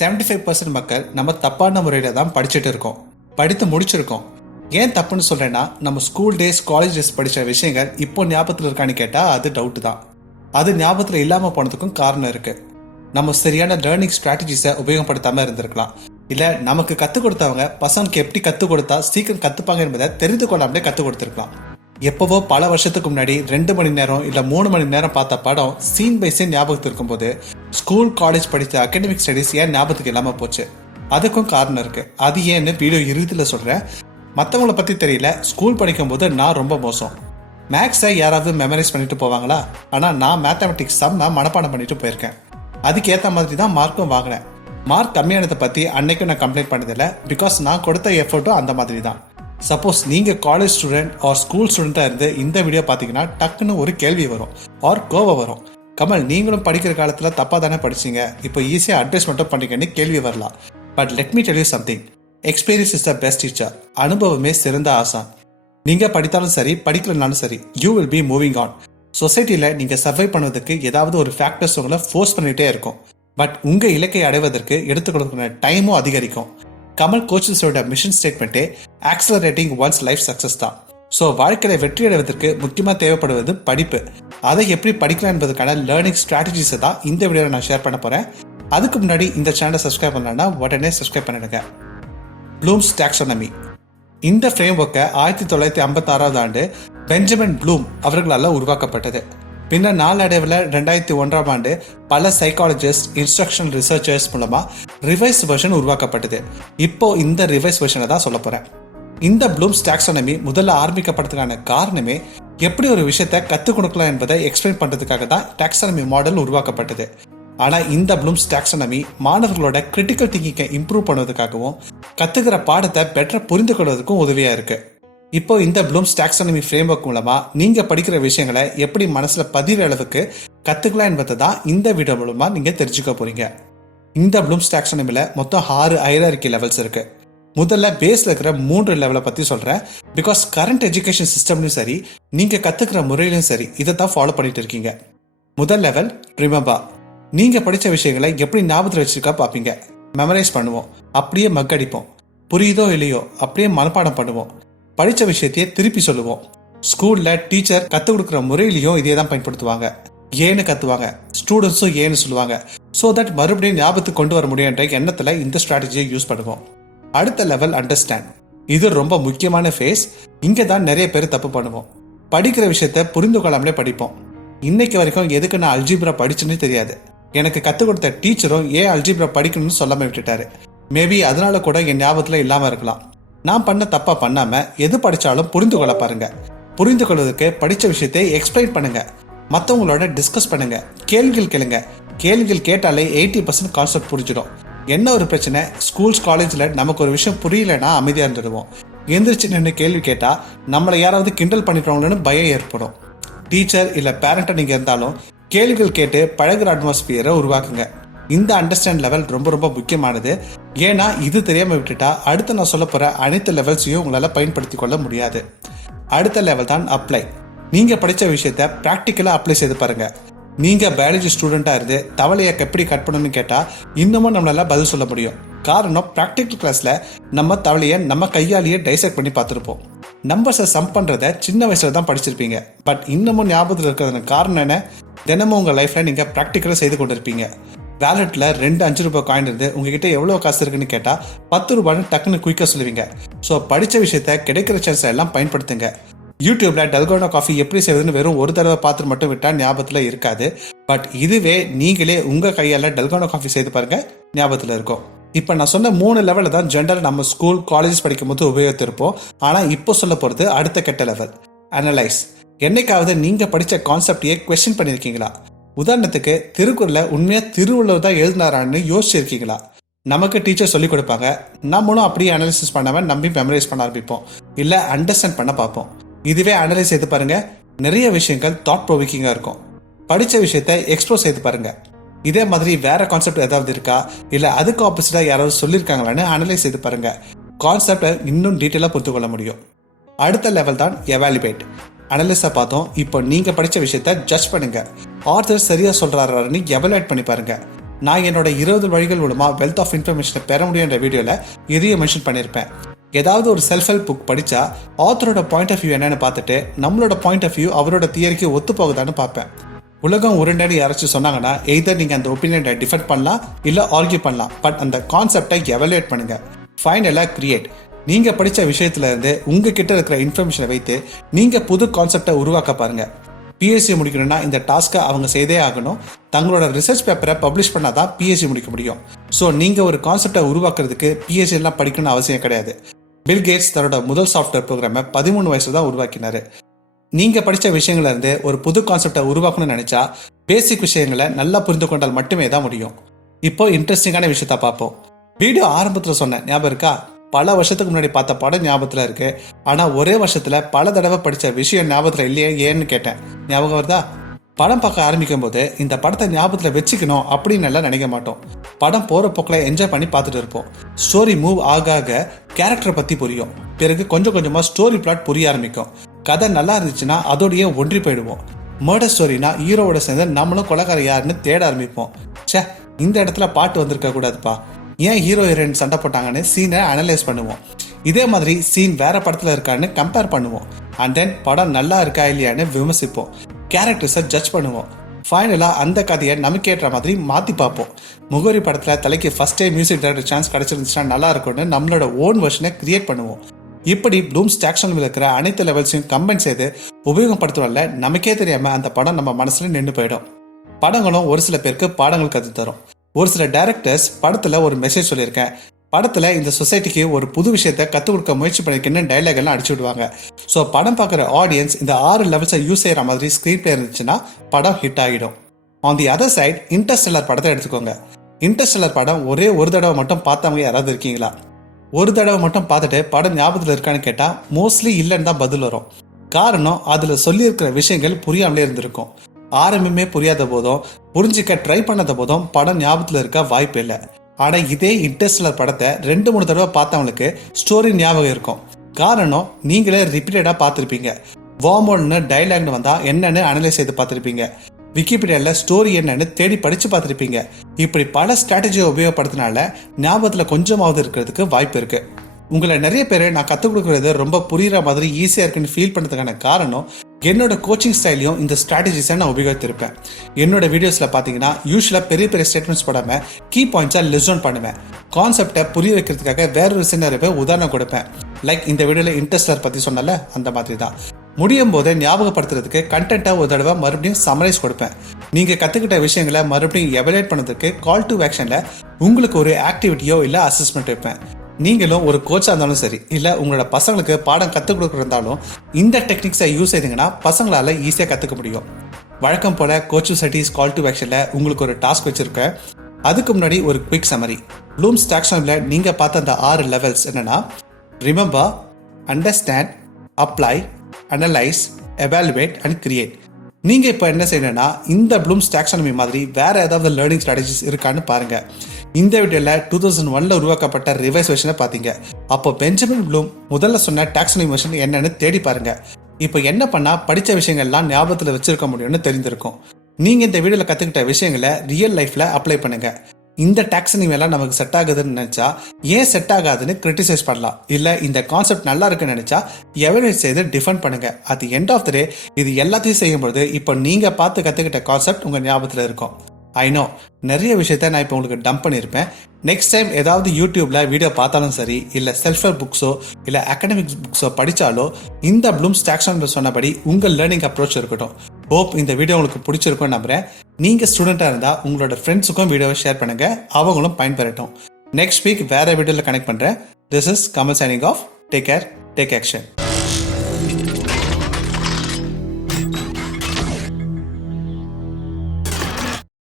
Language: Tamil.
75% மக்கள் நம்ம தப்பான முறையில் தான் படிச்சுட்டு இருக்கோம், படித்து முடிச்சிருக்கோம். ஏன் தப்புன்னு சொல்கிறேன்னா, நம்ம ஸ்கூல் டேஸ் காலேஜ் டேஸ் படித்த விஷயங்கள் இப்போ ஞாபகத்தில் இருக்கான்னு கேட்டால் அது டவுட்டு தான். அது ஞாபகத்தில் இல்லாமல் போனதுக்கும் காரணம் இருக்குது. நம்ம சரியான லேர்னிங் ஸ்ட்ராட்டஜிஸை உபயோகப்படுத்தாமல் இருந்திருக்கலாம். இல்லை நமக்கு கற்றுக் கொடுத்தவங்க பசங்களுக்கு எப்படி கற்றுக் கொடுத்தா சீக்கிரம் கற்றுப்பாங்க என்பதை தெரிந்து கொள்ளாமலே கற்றுக் கொடுத்துருக்கலாம். எப்போவோ பல வருஷத்துக்கு முன்னாடி 2 மணி நேரம் இல்லை 3 மணி நேரம் பார்த்த படம் சீன் பை சீன் ஞாபகத்தில் இருக்கும்போது ஸ்கூல் காலேஜ் படித்த அகடமிக் ஸ்டடீஸ் ஏன் ஞாபகத்துக்கு இல்லாமல் போச்சு? அதுக்கும் காரணம் இருக்குது. அது ஏன்னு வீடியோ இறுதியில் சொல்கிறேன். மற்றவங்கள பற்றி தெரியல, ஸ்கூல் படிக்கும்போது நான் ரொம்ப மோசம். மேக்ஸை யாராவது மெமரைஸ் பண்ணிட்டு போவாங்களா? ஆனால் நான் மேத்தமெட்டிக்ஸ் சம்மை மனப்பாடம் பண்ணிட்டு போயிருக்கேன். அதுக்கேற்ற மாதிரி தான் மார்க்கும் வாங்கினேன். மார்க் கம்மியானதை பற்றி அன்னைக்கும் நான் கம்ப்ளைண்ட் பண்ணதில்லை. பிகாஸ் நான் கொடுத்த எஃபர்ட்டும் அந்த மாதிரி தான். சப்போஸ் நீங்கள் காலேஜ் ஸ்டூடெண்ட் ஆர் ஸ்கூல் ஸ்டூடெண்ட்டாக இருந்து இந்த வீடியோ பார்த்தீங்கன்னா டக்குன்னு ஒரு கேள்வி வரும் ஆர் கோவம் வரும். கமல், நீங்களும் படிக்கிற காலத்தில் தப்பாக தானே படிச்சிங்க, இப்போ ஈஸியாக அட்வைஸ் மட்டும் பண்ணிக்கன்னு கேள்வி வரலாம். But let me tell you something. Experience is the best teacher. அனுபவமே சிறந்த ஆசான். நீங்கள் படித்தாலும் சரி படிக்கலனாலும் சரி, you will be moving on. சொசைட்டியில் நீங்கள் சர்வை பண்ணுவதற்கு ஏதாவது ஒரு ஃபேக்டர்ஸ் உங்களை ஃபோர்ஸ் பண்ணிகிட்டே இருக்கும். பட் உங்கள் இலக்கை அடைவதற்கு எடுத்துக்கொடுக்கிற டைமும் அதிகரிக்கும். கமல் கோச்சஸோட மிஷன் ஸ்டேட்மெண்ட்டே ஆக்சலரேட்டிங் ஒன்ஸ் லைஃப் சக்ஸஸ் தான். ஸோ வாழ்க்கையில் வெற்றி அடைவதற்கு முக்கியமாக தேவைப்படுவது படிப்பு. அதை எப்படி படிக்கலாம் என்பதற்கான லேர்னிங் ஸ்ட்ராட்டஜிஸை தான் இந்த வீடியோவில் நான் ஷேர் பண்ண போகிறேன். அதுக்கு முன்னாடி இந்த சேனலை சப்ஸ்கிரைப் பண்ணலன்னா உடனே சப்ஸ்கிரைப் பண்ணிடுங்க. Blooms taxonomy. இந்த ஃப்ரேம் ஒர்க்கை 1956 ஆண்டு பெஞ்சமின் ப்ளூம் அவர்களால் உருவாக்கப்பட்டது. பின்னர் நாளடைவில் 2001 ஆண்டு பல சைக்காலஜிஸ்ட், இன்ஸ்ட்ரக்ஷனல் ரிசர்ச்சர்ஸ் மூலமாக ரிவைஸ் வெர்ஷன் உருவாக்கப்பட்டது. இப்போ இந்த ரிவைஸ் வெர்ஷனை தான் சொல்ல போகிறேன். இந்த ப்ளூம்ஸ் டாக்ஸானமி முதல்ல ஆரம்பிக்கப்பட்டதுக்கான காரணமே எப்படி ஒரு விஷயத்தை கற்றுக் கொடுக்கலாம் என்பதை எக்ஸ்பிளைன் பண்ணுறதுக்காக தான் டாக்ஸானமி மாடல் உருவாக்கப்பட்டது. ஆனால் இந்த ப்ளூம்ஸ் டாக்ஸானமி மாணவர்களோட கிரிட்டிக்கல் திங்கிங்கை இம்ப்ரூவ் பண்ணுவதற்காகவும் கற்றுக்கிற பாடத்தை பெட்டராக புரிந்து கொள்வதற்கும் உதவியாக இருக்குது. இப்போ இந்த ப்ளூம்ஸ் டாக்ஸானமி ஃப்ரேம் ஒர்க் மூலமாக நீங்கள் படிக்கிற விஷயங்களை எப்படி மனசில் பதிகிற அளவுக்கு கற்றுக்கலாம் என்பதை தான் இந்த வீடியோ மூலமாக நீங்கள் தெரிஞ்சுக்க போகிறீங்க. இந்த ப்ளூம்ஸ் டாக்ஸானமியில் மொத்தம் 6 ஹைரார்கி லெவல்ஸ் இருக்குது. முதல்ல பேஸில் இருக்கிற 3 லெவலை பற்றி சொல்கிறேன். பிகாஸ் கரண்ட் எஜுகேஷன் சிஸ்டம்லையும் சரி, நீங்கள் கற்றுக்கிற முறையிலும் சரி, இதை தான் ஃபாலோ பண்ணிட்டு இருக்கீங்க. முதல் லெவல் ரிமெம்பர். நீங்கள் படித்த விஷயங்களை எப்படி ஞாபகத்தில் வச்சுருக்கா பார்ப்பீங்க. மெமரைஸ் பண்ணுவோம், அப்படியே மக்கடிப்போம். புரியுதோ இல்லையோ அப்படியே மனப்பாடம் பண்ணுவோம். படித்த விஷயத்தையே திருப்பி சொல்லுவோம். ஸ்கூலில் டீச்சர் கற்றுக் கொடுக்குற முறையிலையும் இதே தான் பயன்படுத்துவாங்க. ஏன்னு கற்றுவாங்க, ஸ்டூடெண்ட்ஸும் ஏன்னு சொல்லுவாங்க. ஸோ தட் மறுபடியும் ஞாபகத்துக்கு கொண்டு வர முடியுன்ற எண்ணத்தில் இந்த ஸ்ட்ராட்டஜியை யூஸ் பண்ணுவோம். அடுத்த லெவல் அண்டர்ஸ்டாண்ட். இது ரொம்ப முக்கியமான ஃபேஸ். இங்கே தான் நிறைய பேர் தப்பு பண்ணுவோம். படிக்கிற விஷயத்த புரிந்து கொள்ளாமலே படிப்போம். இன்னைக்கு வரைக்கும் எதுக்கு நான் அல்ஜிப்ரா படிச்சுன்னு தெரியாது. எனக்கு கற்றுக் கொடுத்த டீச்சரும் ஏன் அல்ஜிப்ரா படிக்கணும்னு சொல்லாமல் விட்டுட்டாரு. மேபி அதனால கூட என் ஞாபகத்தில் இல்லாமல் இருக்கலாம். நான் பண்ண தப்பா பண்ணாம எது படிச்சாலும் புரிந்து கொள்ள பாருங்க. புரிந்து கொள்வதற்கு படித்த விஷயத்தை எக்ஸ்பிளைன் பண்ணுங்க. மற்றவங்களோட டிஸ்கஸ் பண்ணுங்க. கேள்விகள் கேளுங்க. கேள்விகள் கேட்டாலே 80% கான்செப்ட் புரிஞ்சிடும். என்ன ஒரு பிரச்சனை, ஸ்கூல்ஸ் காலேஜில் நமக்கு ஒரு விஷயம் புரியலன்னா அமைதியாக இருந்துடுவோம். எந்திரிச்சு நின்று கேள்வி கேட்டால் நம்மளை யாராவது கிண்டல் பண்ணிடுவாங்களோன்னு பயம் ஏற்படும். டீச்சர் இல்லை பேரண்ட்டாக நீங்கள் இருந்தாலும் கேள்விகள் கேட்டு பழகுற அட்மாஸ்பியரை உருவாக்குங்க. இந்த அண்டர்ஸ்டாண்ட் லெவல் ரொம்ப ரொம்ப முக்கியமானது. ஏன்னா இது தெரியாமல் விட்டுட்டா அடுத்து நான் சொல்ல போகிற அனைத்து லெவல்ஸையும் உங்களால் பயன்படுத்தி கொள்ள முடியாது. அடுத்த லெவல் தான் அப்ளை. நீங்கள் படித்த விஷயத்த ப்ராக்டிக்கலாக அப்ளை செய்து பாருங்கள். நீங்கள் பயாலஜி ஸ்டூடெண்ட்டாக இருந்து தவளையை எப்படி கட் பண்ணணும்னு கேட்டால் இன்னமும் நம்மளால் பதில் சொல்ல முடியும். காரணம், ப்ராக்டிக்கல் கிளாஸில் நம்ம தவளையை நம்ம கையாலேயே டைசெக்ட் பண்ணி பார்த்துருப்போம். நம்பர்ஸை சம் பண்ணுறத சின்ன வயசில் தான் படிச்சிருப்பீங்க. பட் இன்னமும் ஞாபகத்தில் இருக்கிறதுக்கு காரணம் என்ன? தினமும் உங்கள் லைஃப்பில் நீங்கள் ப்ராக்டிக்கலாக செய்து கொண்டு இருப்பீங்க. வேலெட்டில் 2 5 ரூபாய் காயின் இருந்து உங்ககிட்ட எவ்வளோ காசு இருக்குன்னு கேட்டால் 10 ரூபான்னு டக்குன்னு குயிக்காக சொல்லுவீங்க. ஸோ படித்த விஷயத்த கிடைக்கிற சான்ஸை எல்லாம் பயன்படுத்துங்க. யூடியூப்பில் டல்கோனா காஃபி எப்படி செய்வதுன்னு வெறும் ஒரு தடவை பார்த்து மட்டும் விட்டால் ஞாபகத்தில் இருக்காது. பட் இதுவே நீங்களே உங்கள் கையால் டல்கோனா காஃபி செய்து பாருங்கள், ஞாபகத்தில் இருக்கும். இப்போ நான் சொன்ன 3 லெவலில் தான் ஜென்ரல் நம்ம ஸ்கூல் காலேஜஸ் படிக்கும் போது உபயோகித்திருப்போம். ஆனால் இப்போ சொல்ல போகிறது அடுத்த கெட்ட லெவல் அனலைஸ். என்னைக்காவது நீங்கள் படித்த கான்செப்டையே கொஸ்டின் பண்ணியிருக்கீங்களா? உதாரணத்துக்கு, திருக்குறளை உண்மையாக திருவள்ளுவர் தான் எழுதினாரான்னு யோசிச்சிருக்கீங்களா? நமக்கு டீச்சர் சொல்லிக் கொடுப்பாங்க, நம்மளும் அப்படியே அனாலிசிஸ் பண்ணாமல் நம்பி மெமரைஸ் பண்ண ஆரம்பிப்போம். இல்லை அண்டர்ஸ்டாண்ட் பண்ண பார்ப்போம். இதுவே அனலைஸ் செய்து பாருங்க, நிறைய விஷயங்கள் தாட் ப்ரொவோக்கிங்காக இருக்கும். படித்த விஷயத்தை எக்ஸ்ப்ளோர் செய்து பாருங்க. இதே மாதிரி வேற கான்செப்ட் ஏதாவது இருக்கா, இல்லை அதுக்கு ஆப்போசிட்டாக யாராவது சொல்லியிருக்காங்களான்னு அனலைஸ் செய்து பாருங்க. கான்செப்டை இன்னும் டீட்டெயிலாக புரிந்து கொள்ள முடியும். அடுத்த லெவல் தான் எவாலுவேட். அனலிஸை பார்த்தோம். இப்போ நீங்கள் படித்த விஷயத்த ஜட்ஜ் பண்ணுங்க. ஆர்த்தர் சரியாக சொல்கிறாருன்னு எவலுவேட் பண்ணி பாருங்க. நான் என்னோட 20 வழிகள் மூலமா வெல்த் ஆஃப் இன்ஃபர்மேஷனை பெற முடியுன்ற வீடியோவில் இதையும் மென்ஷன் பண்ணியிருப்பேன். ஏதாவது ஒரு செல்ஃப் ஹெல்ப் புக் படித்தா ஆத்தரோட பாயிண்ட் ஆஃப் வியூ என்னன்னு பார்த்துட்டு நம்மளோட பாயிண்ட் ஆஃப் வியூ அவரோட தியரிக்கு ஒத்து போகுதான்னு பார்ப்பேன். உலகம் உருண்டடி யாராச்சும் சொன்னாங்கன்னா எய்தர் நீங்கள் அந்த ஒப்பீனியனை டிஃபெண்ட் பண்ணலாம் இல்லை ஆர்கியூ பண்ணலாம். பட் அந்த கான்செப்டை எவலுவேட் பண்ணுங்க. ஃபைனலாக கிரியேட். நீங்கள் படித்த விஷயத்துல இருந்து உங்ககிட்ட இருக்கிற இன்ஃபர்மேஷனை வைத்து நீங்கள் புது கான்செப்டை உருவாக்க பாருங்க. பிஎஸ்சி முடிக்கணும்னா இந்த டாஸ்க்கை அவங்க செய்தே ஆகணும். தங்களோட ரிசர்ச் பேப்பரை பப்ளிஷ் பண்ணால் தான் பிஎஸ்சி முடிக்க முடியும். ஸோ நீங்கள் ஒரு கான்செப்டை உருவாக்குறதுக்கு பிஎஸ்சி எல்லாம் படிக்கணும்னு அவசியம் கிடையாது. பில் கேட்ஸ் தன்னோட முதல் சாஃப்ட்வேர் ப்ரோக்ராமை 13 வயசுல தான் உருவாக்கினார். நீங்கள் படித்த விஷயங்கள்ல இருந்து ஒரு புது கான்செப்டை உருவாக்கணும்னு நினச்சா பேசிக் விஷயங்களை நல்லா புரிந்து கொண்டால் மட்டுமே தான் முடியும். இப்போ இன்ட்ரெஸ்டிங்கான விஷயத்த பார்ப்போம். வீடியோ ஆரம்பத்தில் சொன்ன ஞாபகம் இருக்கா? பல வருஷத்துக்கு முன்னாடி பார்த்த படம் ஞாபகத்தில் இருக்கு. ஆனால் ஒரே வருஷத்தில் பல தடவை படித்த விஷயம் ஞாபகத்தில் இல்லையே ஏன்னு கேட்டேன். ஞாபகம் வருதா? படம் பார்க்க ஆரம்பிக்கும் போது இந்த படத்தை ஞாபகத்தில் வச்சுக்கணும் அப்படின்னு எல்லாம் நினைக்க மாட்டோம். படம் போகிற போக்கில் என்ஜாய் பண்ணி பார்த்துட்டு இருப்போம். ஸ்டோரி மூவ் ஆக ஆக கேரக்டரை பற்றி புரியும். பிறகு கொஞ்சம் கொஞ்சமாக ஸ்டோரி பிளாட் புரிய ஆரம்பிக்கும். கதை நல்லா இருந்துச்சுன்னா அதோடையே ஒன்றி போயிடுவோம். மர்டர் ஸ்டோரினா ஹீரோவோட சேர்ந்து நம்மளும் கொலைக்கார யாருன்னு தேட ஆரம்பிப்போம். சே, இந்த இடத்துல பாட்டு வந்திருக்க கூடாதுப்பா, ஏன் ஹீரோ ஹீரோயின் சண்டை போட்டாங்கன்னு சீனை அனலைஸ் பண்ணுவோம். இதே மாதிரி சீன் வேற படத்தில் இருக்கான்னு கம்பேர் பண்ணுவோம். அண்ட் தென் படம் நல்லா இருக்கா இல்லையான்னு விமர்சிப்போம். கேரக்டர்ஸை ஜட்ஜ் பண்ணுவோம். ஃபைனலாக அந்த கதையை நமக்கு ஏற்ற மாதிரி மாற்றி பார்ப்போம். முகவரி படத்தில் தலைக்கு first time music director chance கிடச்சிருந்துச்சுன்னா நல்லா இருக்கும்னு நம்மளோட ஓன் வெர்ஷனை கிரியேட் பண்ணுவோம். இப்படி ப்ளூம்ஸ் டாக்ஸானமியில் இருக்கிற அனைத்து லெவல்ஸையும் கம்பைன் செய்து உபயோகப்படுத்துவதில்ல நமக்கே தெரியாமல் அந்த படம் நம்ம மனசில் நின்று போயிடும். படங்களும் ஒரு சில பேருக்கு பாடங்கள் கற்று தரும். ஒரு சில டைரக்டர்ஸ் படத்தில் ஒரு மெசேஜ் சொல்லியிருக்கேன், படத்தில் இந்த சொசைட்டிக்கு ஒரு புது விஷயத்தை கற்றுக் கொடுக்க முயற்சி பண்ணிருக்கேன்னு டைலாக் எல்லாம் அடிச்சு விடுவாங்க. ஸோ படம் பார்க்குற ஆடியன்ஸ் இந்த 6 லெவல்ஸை யூஸ் செய்கிற மாதிரி ஸ்க்ரீன் பிளே இருந்துச்சுன்னா படம் ஹிட் ஆகிடும். On the other side Interstellar படத்தை எடுத்துக்கோங்க. இன்டர்ஸ்டெல்லர் படம் ஒரே ஒரு தடவை மட்டும் பார்த்தவங்க யாராவது இருக்கீங்களா? ஒரு தடவை மட்டும் பார்த்துட்டு படம் ஞாபகத்தில் இருக்கான்னு கேட்டால் மோஸ்ட்லி இல்லைன்னு தான் பதில் வரும். காரணம் அதில் சொல்லியிருக்கிற விஷயங்கள் புரியாமலே இருந்திருக்கும். ஆரம்பமே புரியாத போதும் புரிஞ்சிக்க ட்ரை பண்ணாத போதும் படம் ஞாபகத்தில் இருக்க வாய்ப்பு இல்லை. ஆனால் இதே இன்டர்ஸ்டெல்லர் படத்தை 2-3 தடவை பார்த்தவங்களுக்கு ஸ்டோரி ஞாபகம் இருக்கும். காரணம் நீங்களே ரிப்பீட்டடாக பார்த்துருப்பீங்க. வார்மோல்னு டைலாக்னு வந்தால் என்னன்னு அனலைஸ் செய்து பார்த்துருப்பீங்க. விக்கிபீடியாவில் ஸ்டோரி என்னன்னு தேடி படித்து பார்த்துருப்பீங்க. இப்படி பல ஸ்ட்ராட்டஜியை உபயோகப்படுத்தினால ஞாபகத்தில் கொஞ்சமாவது இருக்கிறதுக்கு வாய்ப்பு இருக்குது. உங்களை நிறைய பேர் நான் கற்றுக் கொடுக்குறது ரொம்ப புரிகிற மாதிரி ஈஸியாக இருக்குன்னு ஃபீல் பண்ணுறதுக்கான காரணம் என்னோட கோச்சிங் ஸ்டைலையும் இந்த ஸ்ட்ராட்டஜிஸை நான் உபயோகித்திருப்பேன். என்னோட வீடியோஸில் பார்த்தீங்கன்னா யூஸ்வலாக பெரிய பெரிய ஸ்டேட்மெண்ட்ஸ் போடாமல் கீ பாயிண்ட்ஸாக லிஸ்ட் டவுன் பண்ணுவேன். கான்செப்டை புரிய வைக்கிறதுக்காக வேறொரு சின்னரவை உதாரணம் கொடுப்பேன். லைக் இந்த வீடியோவில் இன்ட்ரெஸ்டர் பற்றி சொன்னல அந்த மாதிரி தான். முடியும் போதே ஞாபகப்படுத்துறதுக்கு கண்டென்ட்டை ஒரு தடவை மறுபடியும் சமரைஸ் கொடுப்பேன். நீங்கள் கற்றுக்கிட்ட விஷயங்களை மறுபடியும் எவலேட் பண்ணுறதுக்கு கால் டு ஆக்ஷனில் உங்களுக்கு ஒரு ஆக்டிவிட்டியோ இல்லை அசஸ்மெண்ட் வைப்பேன். நீங்களும் ஒரு கோச்சாக இருந்தாலும் சரி, இல்லை உங்களோட பசங்களுக்கு பாடம் கற்றுக் கொடுக்குறதாலும் இந்த டெக்னிக்ஸை யூஸ் செய்தீங்கன்னா பசங்களால் ஈஸியாக கற்றுக்க முடியும். வழக்கம் போல் கோச் சொசைட்டிஸ் கால் டு ஆக்ஷனில் உங்களுக்கு ஒரு டாஸ்க் வச்சுருக்கேன். அதுக்கு முன்னாடி ஒரு குவிக் சம்மரி. ப்ளூம்ஸ் டாக்ஸானமியில் நீங்கள் பார்த்த அந்த 6 லெவல்ஸ் என்னென்னா remember, understand, apply, analyse, evaluate and create. நீங்கள் இப்போ என்ன செய்யணும்னா இந்த ப்ளூம்ஸ் டாக்ஸானமி மாதிரி வேறு ஏதாவது லேர்னிங் ஸ்ட்ராட்டஜிஸ் இருக்கான்னு பாருங்கள். இந்த வீடியோவில் 2001 உருவாக்கப்பட்ட ரிவைஸ் வெர்ஷனை பார்த்தீங்க. அப்போ பெஞ்சமின் ப்ளூம் முதல்ல சொன்ன டாக்ஸானமி வெர்ஷன் என்னன்னு தேடி பாருங்க. இப்போ என்ன பண்ணால் படித்த விஷயங்கள்லாம் ஞாபகத்தில் வச்சிருக்க முடியும்னு தெரிஞ்சிருக்கும். நீங்கள் இந்த வீடியோவில் கற்றுக்கிட்ட விஷயங்களை ரியல் லைஃப்பில் அப்ளை பண்ணுங்க. இந்த டாக்ஸானமி எல்லாம் நமக்கு செட் ஆகுதுன்னு நினச்சா ஏன் செட் ஆகாதுன்னு கிரிட்டிசைஸ் பண்ணலாம். இல்லை இந்த கான்செப்ட் நல்லா இருக்குன்னு நினச்சா எவலுவேட் செய்து டிஃபெண்ட் பண்ணுங்க. At the end of the day இது எல்லாத்தையும் செய்யும்போது இப்போ நீங்கள் பார்த்து கற்றுக்கிட்ட கான்செப்ட் உங்கள் ஞாபகத்தில் இருக்கும். ஐ நோ நிறைய விஷயத்த நான் இப்போ உங்களுக்கு டம்ப் பண்ணியிருப்பேன். நெக்ஸ்ட் டைம் ஏதாவது யூடியூப்பில் வீடியோ பார்த்தாலும் சரி, இல்லை செல்ஃப் ஹெல்ப் புக்ஸோ இல்லை அகாடமிக் புக்ஸோ படித்தாலோ இந்த ப்ளூம்ஸ் டாக்ஸானமி சொன்னபடி உங்கள் லேர்னிங் அப்ரோச் இருக்கட்டும். ஹோப் இந்த வீடியோ உங்களுக்கு பிடிச்சிருக்கும்னு நம்புகிறேன். நீங்கள் ஸ்டூடெண்ட்டாக இருந்தால் உங்களோட ஃப்ரெண்ட்ஸுக்கும் வீடியோவை ஷேர் பண்ணுங்கள், அவங்களும் பயன்பெறட்டும். நெக்ஸ்ட் வீக் வேறு வீடியோவில் கனெக்ட் பண்ணுறேன். This is Kamal signing off. Take care, take action.